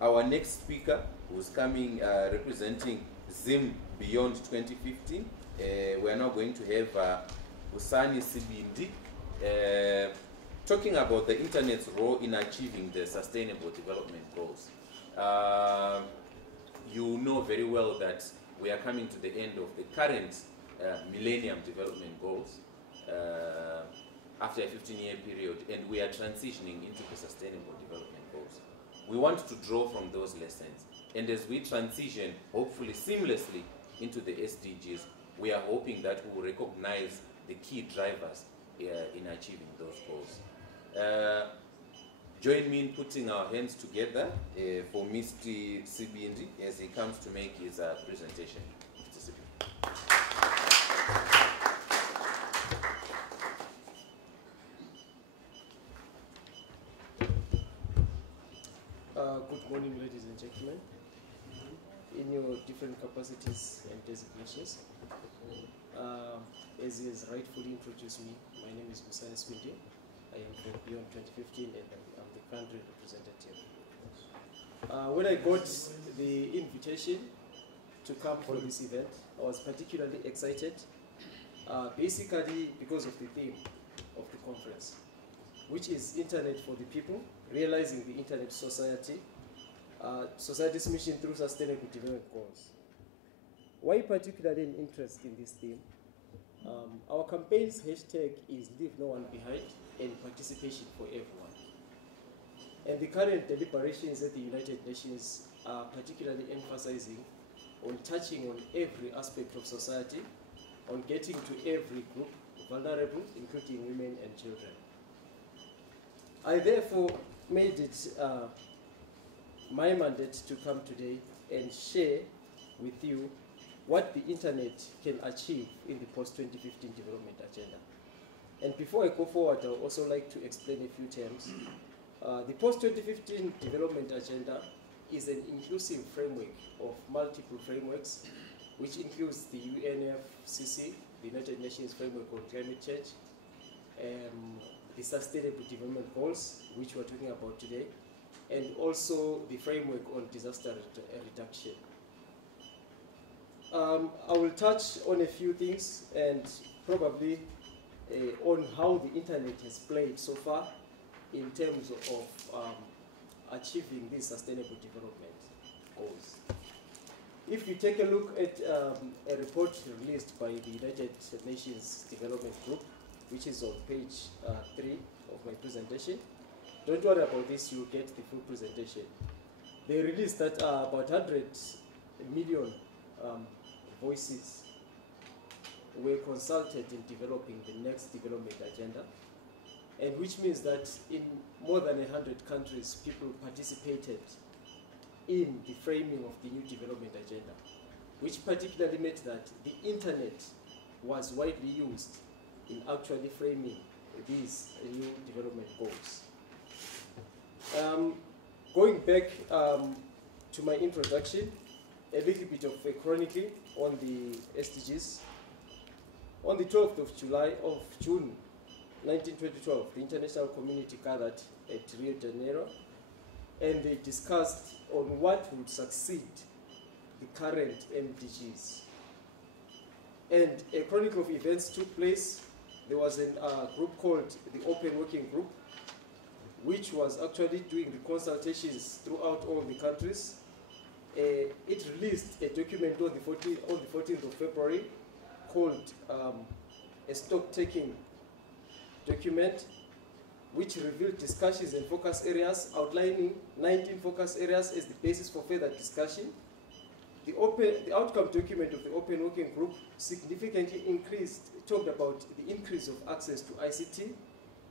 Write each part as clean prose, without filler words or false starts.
Our next speaker, who's coming representing ZIM Beyond 2015, we are now going to have Usani Sibindi talking about the Internet's role in achieving the Sustainable Development Goals. You know very well that we are coming to the end of the current Millennium Development Goals after a 15-year period, and we are transitioning into the Sustainable Development Goals. We want to draw from those lessons, and as we transition, hopefully seamlessly, into the SDGs, we are hoping that we will recognize the key drivers in achieving those goals. Join me in putting our hands together for Mr. Sibindi as he comes to make his presentation. Mr. Sibindi. Good morning, ladies and gentlemen, in your different capacities and designations. As he has rightfully introduced me, my name is Usani Sibindi. I am from Beyond 2015 and I'm the country representative. When I got the invitation to come for this event, I was particularly excited, basically because of the theme of the conference, which is Internet for the People, Realizing the Internet Society, Society's Mission through Sustainable Development Goals. Why particularly an interest in this theme? Our campaign's hashtag is Leave No One Behind and Participation for Everyone. And the current deliberations at the United Nations are particularly emphasizing on touching on every aspect of society, on getting to every group, vulnerable, including women and children. I therefore made it my mandate to come today and share with you what the Internet can achieve in the post-2015 development agenda. And before I go forward, I would also like to explain a few terms. The post-2015 development agenda is an inclusive framework of multiple frameworks, which includes the UNFCCC, the United Nations Framework on Climate Change, the Sustainable Development Goals, which we're talking about today, and also the framework on disaster reduction. I will touch on a few things and probably on how the Internet has played so far in terms of achieving these sustainable development goals. If you take a look at a report released by the United Nations Development Group, which is on page 3 of my presentation, don't worry about this, you'll get the full presentation. They released that about 100 million voices were consulted in developing the next development agenda, and which means that in more than 100 countries, people participated in the framing of the new development agenda, which particularly meant that the Internet was widely used in actually framing these new development goals. Going back to my introduction, a little bit of a chronicle on the SDGs. On the 12th of June 2012, the international community gathered at Rio de Janeiro, and they discussed on what would succeed the current MDGs. And a chronicle of events took place. There was a group called the Open Working Group, which was actually doing the consultations throughout all the countries. It released a document on the 14th of February called a stock-taking document, which revealed discussions and focus areas, outlining 19 focus areas as the basis for further discussion. The outcome document of the Open Working Group significantly talked about the increase of access to ICT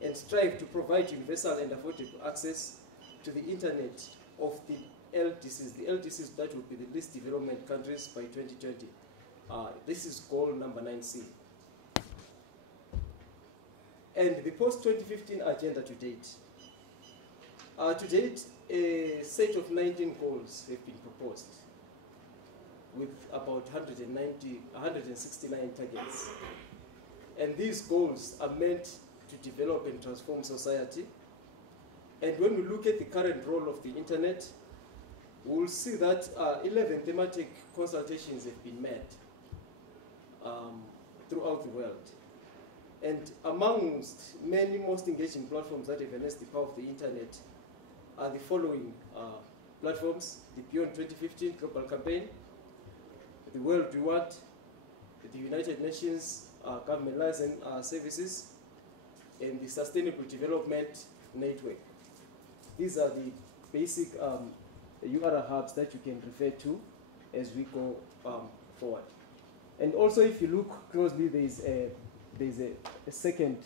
and strive to provide universal and affordable access to the Internet of the LDCs. The LDCs, that would be the least development countries by 2020. This is goal number 9C. And the post-2015 agenda to date. To date, a set of 19 goals have been proposed with about 169 targets. And these goals are meant to develop and transform society. And when we look at the current role of the Internet, we'll see that 11 thematic consultations have been made throughout the world. And amongst many most engaging platforms that have harnessed the power of the internet are the following platforms: the Beyond 2015 Global Campaign, the World Reward, the United Nations Government Liaison Services, and the Sustainable Development Network. These are the basic URL hubs that you can refer to as we go forward. And also, if you look closely, there's a second,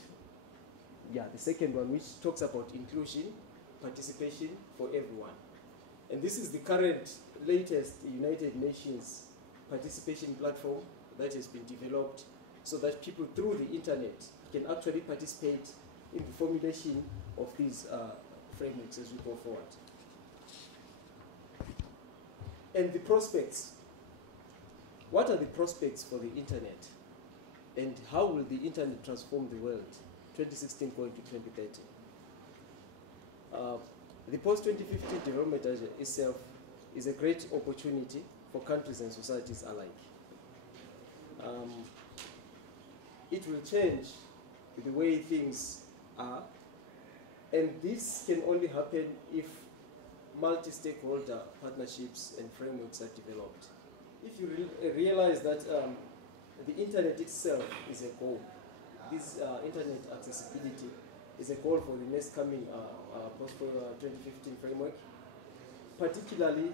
the second one, which talks about inclusion, participation for everyone. And this is the current latest United Nations participation platform that has been developed so that people through the internet can actually participate in the formulation of these frameworks as we go forward. And the prospects. What are the prospects for the internet? And how will the internet transform the world, 2016 going to 2030? The post-2015 development agenda itself is a great opportunity for countries and societies alike. It will change the way things are, and this can only happen if multi-stakeholder partnerships and frameworks are developed. If you realize that the internet itself is a goal, this internet accessibility is a goal for the next coming post-2015 framework. Particularly,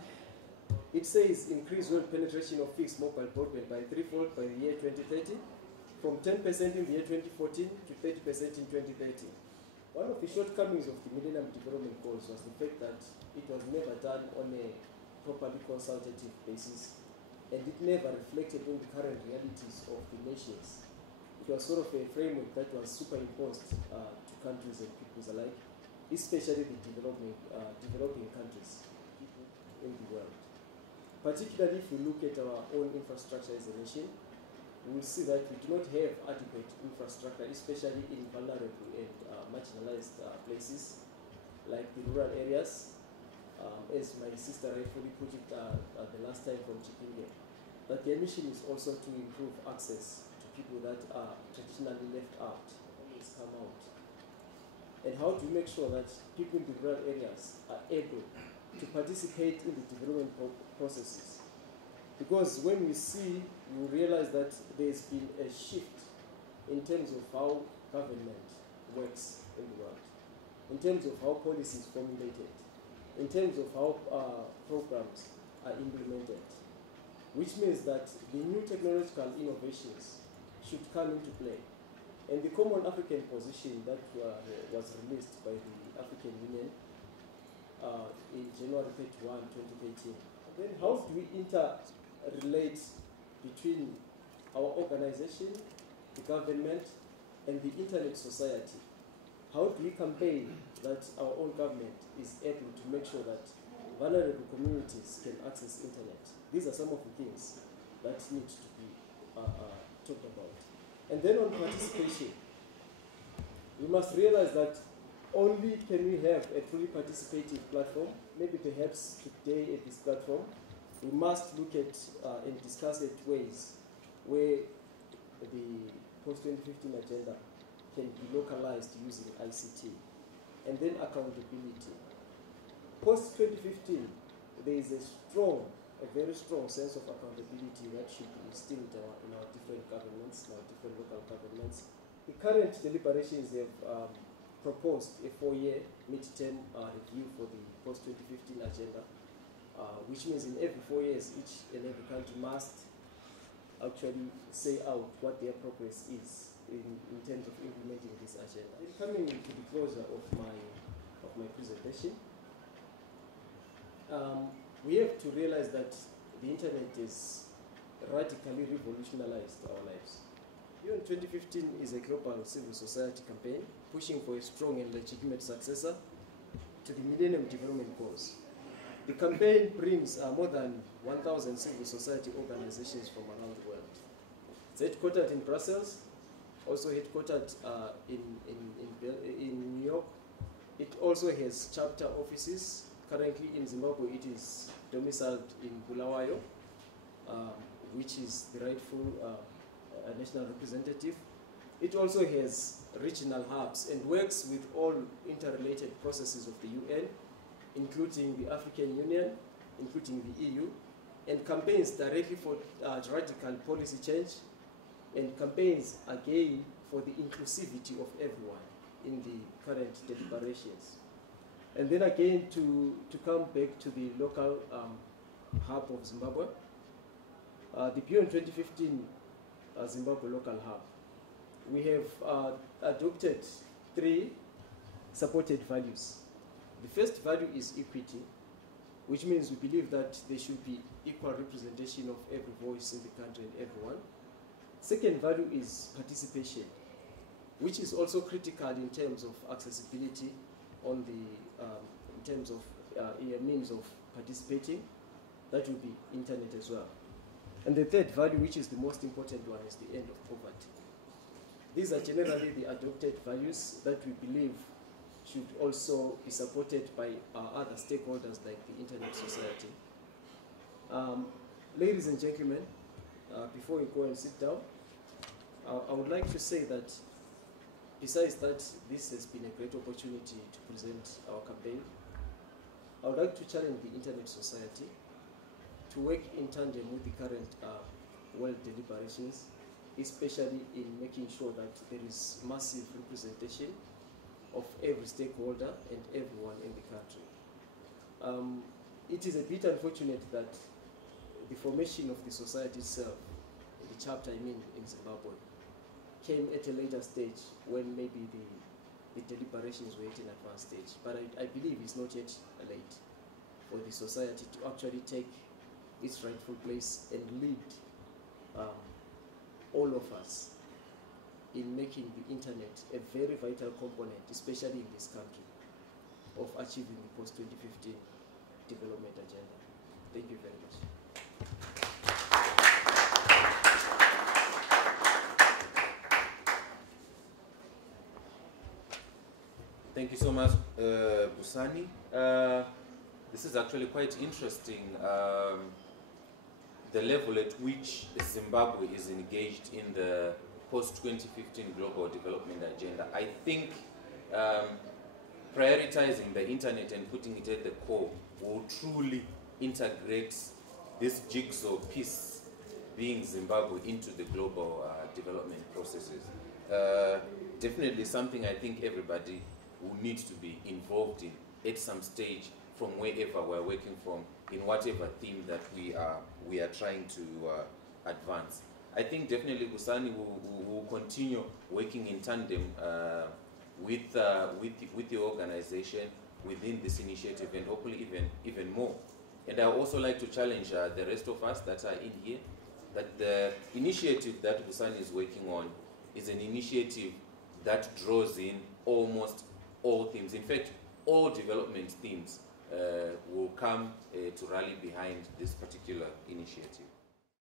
it says increase world penetration of fixed mobile broadband by threefold by the year 2030, from 10% in the year 2014 to 30% in 2030. One of the shortcomings of the Millennium Development Goals was the fact that it was never done on a properly consultative basis, and it never reflected on the current realities of the nations. It was sort of a framework that was superimposed to countries and peoples alike, especially the developing countries in the world. Particularly if we look at our own infrastructure as a nation, we will see that we do not have adequate infrastructure, especially in vulnerable and marginalized places, like the rural areas, as my sister rightfully put it the last time from Chipinge, that their mission is also to improve access to people that are traditionally left out, always come out. And how to make sure that people in the rural areas are able to participate in the development processes. Because when we see, we realize that there's been a shift in terms of how government works in the world, in terms of how policy is formulated, in terms of how programs are implemented, which means that the new technological innovations should come into play. And the Common African Position that was released by the African Union in January 31, 2018. Then how do we interrelate between our organization, the government, and the internet society? How do we campaign that our own government is able to make sure that vulnerable communities can access internet? These are some of the things that need to be talked about. And then on participation, we must realize that only can we have a truly participative platform. Maybe perhaps today at this platform, we must look at and discuss it ways where the post-2015 agenda can be localized using ICT. And then accountability. Post-2015, there is a very strong sense of accountability that should be instilled in our different governments, in our different local governments. The current deliberations have proposed a 4-year mid-term review for the post-2015 agenda, which means in every 4 years, each and every country must actually say out what their progress is in terms of implementing this agenda. Coming to the closure of my presentation, we have to realize that the internet has radically revolutionized our lives. Beyond 2015 is a global civil society campaign pushing for a strong and legitimate successor to the Millennium Development Goals. The campaign brings more than 1,000 civil society organizations from around the world. It's headquartered in Brussels, also headquartered in New York. It also has chapter offices currently in Zimbabwe, it is domiciled in Bulawayo, which is the rightful national representative. It also has regional hubs and works with all interrelated processes of the UN, including the African Union, including the EU, and campaigns directly for radical policy change, and campaigns again for the inclusivity of everyone in the current deliberations. And then again, to come back to the local hub of Zimbabwe, the Beyond 2015 Zimbabwe local hub, we have adopted 3 supported values. The first value is equity, which means we believe that there should be equal representation of every voice in the country and everyone. Second value is participation, which is also critical in terms of accessibility on the, in terms of means of participating. That will be internet as well. And the third value, which is the most important one, is the end of poverty. These are generally the adopted values that we believe should also be supported by other stakeholders like the Internet Society. Ladies and gentlemen, before we go and sit down, I would like to say that besides that this has been a great opportunity to present our campaign, I would like to challenge the Internet Society to work in tandem with the current world deliberations, especially in making sure that there is massive representation of every stakeholder and everyone in the country. It is a bit unfortunate that the formation of the society itself, the chapter in Zimbabwe, came at a later stage when maybe the deliberations were at an advanced stage. But I believe it's not yet late for the society to actually take its rightful place and lead all of us in making the internet a very vital component, especially in this country, of achieving the post-2015 development agenda. Thank you very much. Thank you so much, Busani. This is actually quite interesting, the level at which Zimbabwe is engaged in the post-2015 global development agenda. I think prioritizing the internet and putting it at the core will truly integrate this jigsaw piece being Zimbabwe into the global development processes. Definitely something I think everybody will need to be involved in at some stage from wherever we're working from, in whatever theme that we are trying to advance. I think definitely Busani will continue working in tandem with the organization within this initiative, and hopefully even more. And I also like to challenge the rest of us that are in here, that the initiative that Busani is working on is an initiative that draws in almost all themes. In fact, all development themes will come to rally behind this particular initiative.